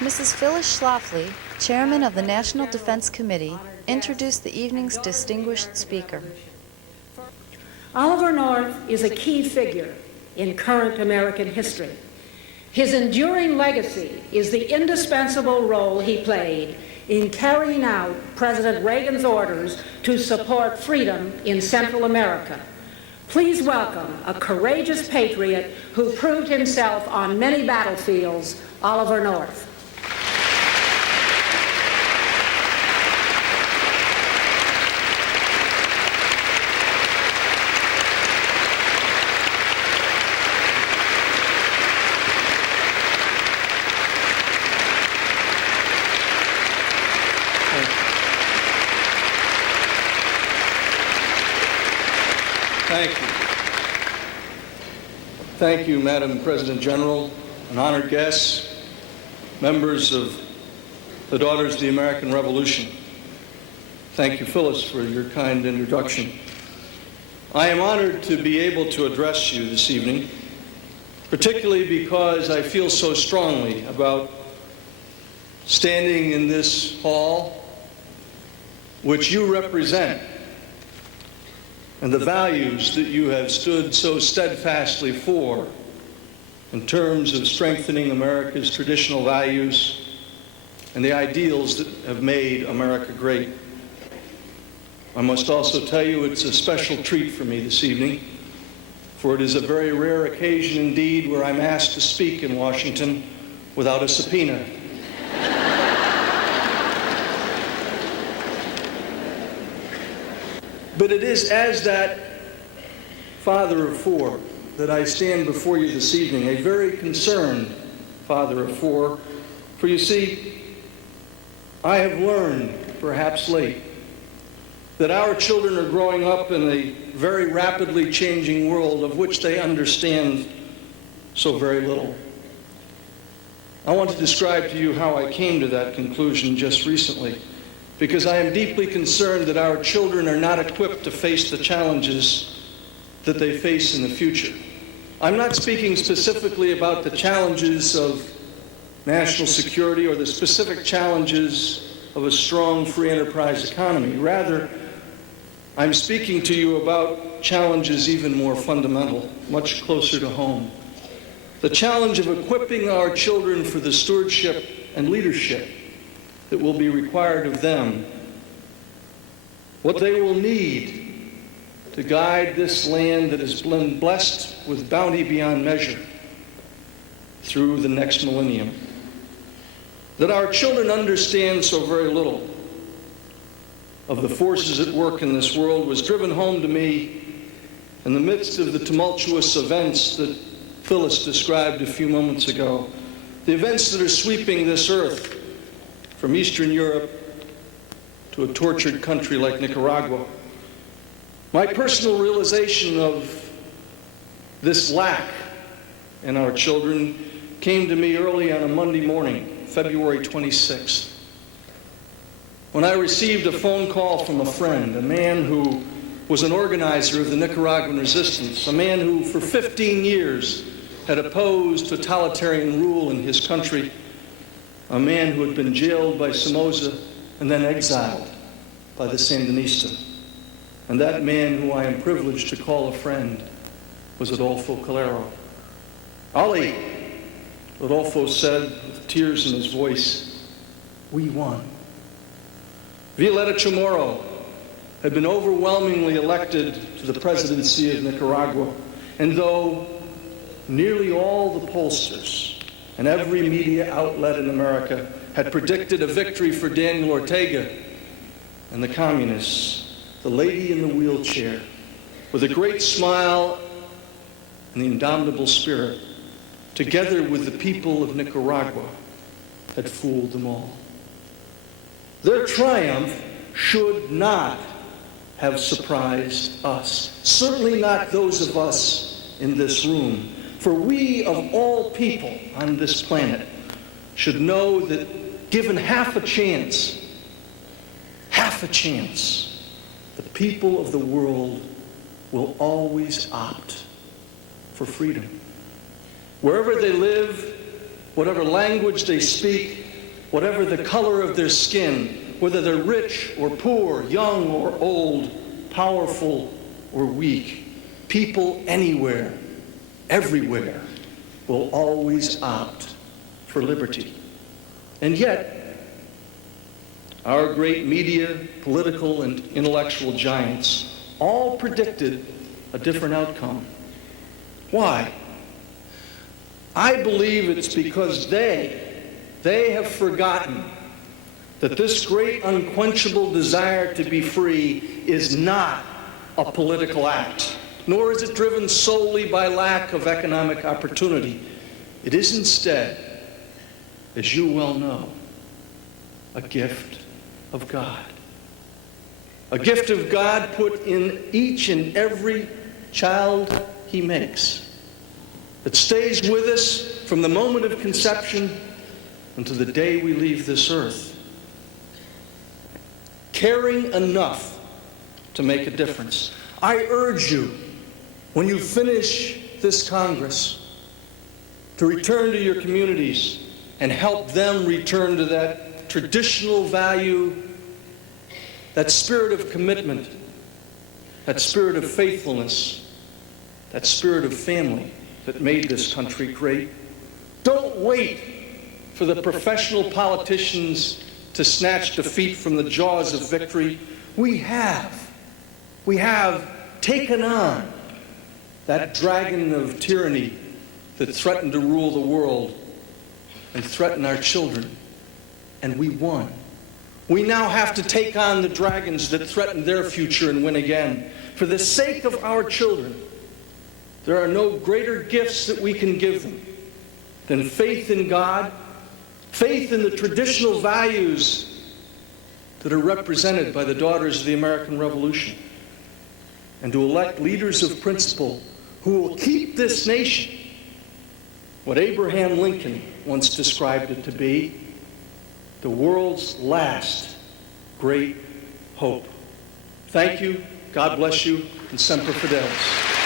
Mrs. Phyllis Schlafly, Chairman of the National Defense Committee, introduced the evening's distinguished speaker. Oliver North is a key figure in current American history. His enduring legacy is the indispensable role he played in carrying out President Reagan's orders to support freedom in Central America. Please welcome a courageous patriot who proved himself on many battlefields, Oliver North. Thank you. Thank you, Madam President General, and honored guests, members of the Daughters of the American Revolution. Thank you, Phyllis, for your kind introduction. I am honored to be able to address you this evening, particularly because I feel so strongly about standing in this hall, which you represent, and the values that you have stood so steadfastly for in terms of strengthening America's traditional values and the ideals that have made America great. I must also tell you it's a special treat for me this evening, for it is a very rare occasion indeed where I'm asked to speak in Washington without a subpoena. But it is as that father of four that I stand before you this evening, a very concerned father of four. For you see, I have learned, perhaps late, that our children are growing up in a very rapidly changing world of which they understand so very little. I want to describe to you how I came to that conclusion just recently, because I am deeply concerned that our children are not equipped to face the challenges that they face in the future. I'm not speaking specifically about the challenges of national security or the specific challenges of a strong free enterprise economy. Rather, I'm speaking to you about challenges even more fundamental, much closer to home. The challenge of equipping our children for the stewardship and leadership that will be required of them, what they will need to guide this land that has been blessed with bounty beyond measure through the next millennium. That our children understand so very little of the forces at work in this world was driven home to me in the midst of the tumultuous events that Phyllis described a few moments ago, the events that are sweeping this earth from Eastern Europe to a tortured country like Nicaragua. My personal realization of this lack in our children came to me early on a Monday morning, February 26th, when I received a phone call from a friend, a man who was an organizer of the Nicaraguan resistance, a man who for 15 years had opposed totalitarian rule in his country, a man who had been jailed by Somoza and then exiled by the Sandinista. And that man who I am privileged to call a friend was Adolfo Calero. Ali, Adolfo said with tears in his voice, we won. Violeta Chamorro had been overwhelmingly elected to the presidency of Nicaragua, and though nearly all the pollsters and every media outlet in America had predicted a victory for Daniel Ortega and the communists, the lady in the wheelchair, with a great smile and the indomitable spirit, together with the people of Nicaragua, had fooled them all. Their triumph should not have surprised us, certainly not those of us in this room. For we, of all people on this planet, should know that given half a chance, the people of the world will always opt for freedom. Wherever they live, whatever language they speak, whatever the color of their skin, whether they're rich or poor, young or old, powerful or weak. People anywhere, everywhere, will always opt for liberty. And yet, our great media, political, and intellectual giants all predicted a different outcome. Why? I believe it's because they have forgotten that this great unquenchable desire to be free is not a political act, nor is it driven solely by lack of economic opportunity. It is instead, as you well know, a gift of God. A gift of God put in each and every child he makes. It stays with us from the moment of conception until the day we leave this earth. Caring enough to make a difference. I urge you, when you finish this Congress, to return to your communities and help them return to that traditional value, that spirit of commitment, that spirit of faithfulness, that spirit of family that made this country great. Don't wait for the professional politicians to snatch defeat from the jaws of victory. We have taken on that dragon of tyranny that threatened to rule the world and threaten our children, and we won. We now have to take on the dragons that threaten their future and win again. For the sake of our children, there are no greater gifts that we can give them than faith in God, faith in the traditional values that are represented by the daughters of the American Revolution, and to elect leaders of principle who will keep this nation what Abraham Lincoln once described it to be, the world's last great hope. Thank you, God bless you, and Semper Fidelis.